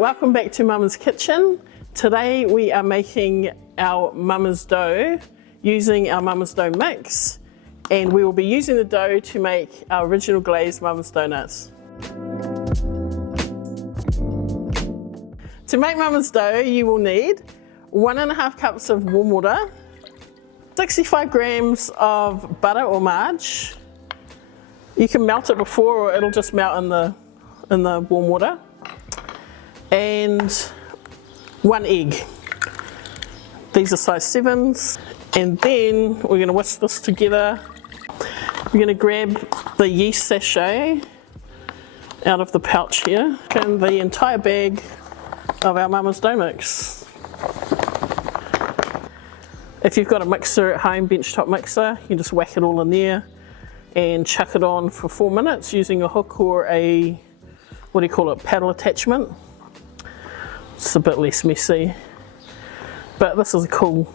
Welcome back to Mama's Kitchen. Today we are making our Mama's dough using our Mama's dough mix, and we will be using the dough to make our original glazed Mama's donuts. To make Mama's dough you will need 1.5 cups of warm water, 65 grams of butter or margarine. You can melt it before or it'll just melt in the warm water. And 1 egg. These are size 7s. And then we're going to whisk this together. We're going to grab the yeast sachet out of the pouch here and the entire bag of our Mama's dough mix. If you've got a mixer at home, benchtop mixer, you can just whack it all in there and chuck it on for 4 minutes using a hook or a, what do you call it, paddle attachment. It's a bit less messy, but this is a cool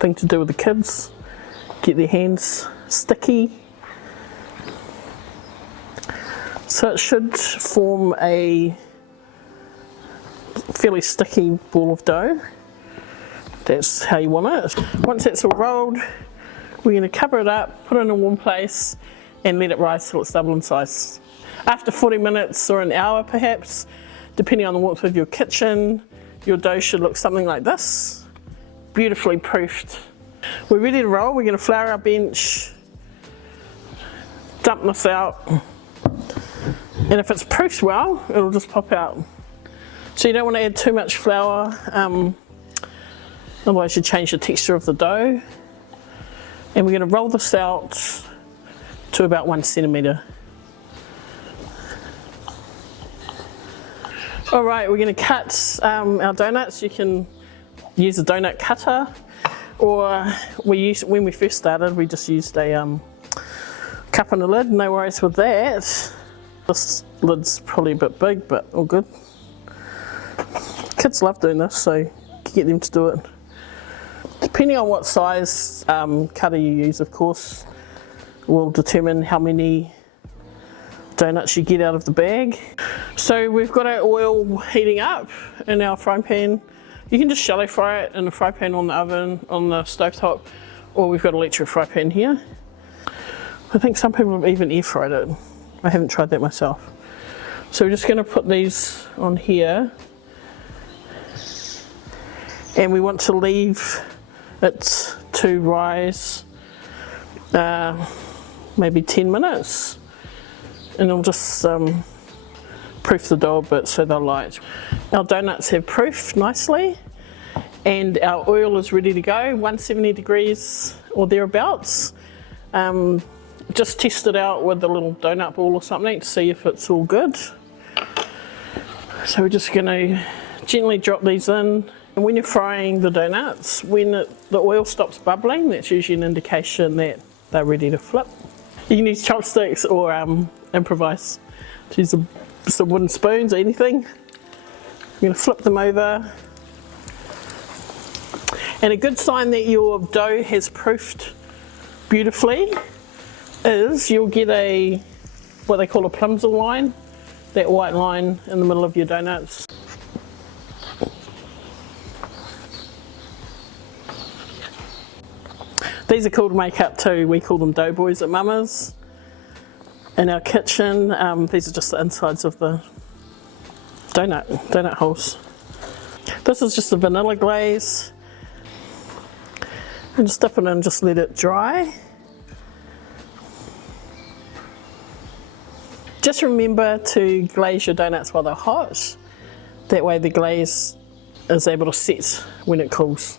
thing to do with the kids. Get their hands sticky. So it should form a fairly sticky ball of dough. That's how you want it. Once that's all rolled, we're going to cover it up, put it in a warm place and let it rise till it's double in size. After 40 minutes or an hour perhaps, depending on the warmth of your kitchen, your dough should look something like this, beautifully proofed. We're ready to roll. We're going to flour our bench, dump this out, and if it's proofed well, it'll just pop out. So you don't want to add too much flour, otherwise you change the texture of the dough. And we're going to roll this out to about 1 centimetre. Alright, we're going to cut our donuts. You can use a donut cutter, or when we first started we just used a cup and a lid. No worries with that. This lid's probably a bit big, but all good. Kids love doing this, so get them to do it. Depending on what size cutter you use, of course, will determine how many donuts you get out of the bag. So we've got our oil heating up in our frying pan. You can just shallow fry it in a fry pan on the oven, on the stovetop, or we've got an electric fry pan here. I think some people have even air fried it. I haven't tried that myself. So we're just going to put these on here, and we want to leave it to rise maybe 10 minutes, and it'll just proof the dough a bit so they're light. Our donuts have proofed nicely and our oil is ready to go, 170 degrees or thereabouts. Just test it out with a little donut ball or something to see if it's all good. So we're just going to gently drop these in. And when you're frying the donuts, when the oil stops bubbling, that's usually an indication that they're ready to flip. You can use chopsticks or improvise to use some wooden spoons or anything. I'm going to flip them over. And a good sign that your dough has proofed beautifully is you'll get what they call a plumsel line, that white line in the middle of your donuts. These are cool to make up too. We call them dough boys at Mama's. In our kitchen, these are just the insides of the donut holes. This is just a vanilla glaze. And just dip it in and just let it dry. Just remember to glaze your donuts while they're hot. That way the glaze is able to set when it cools.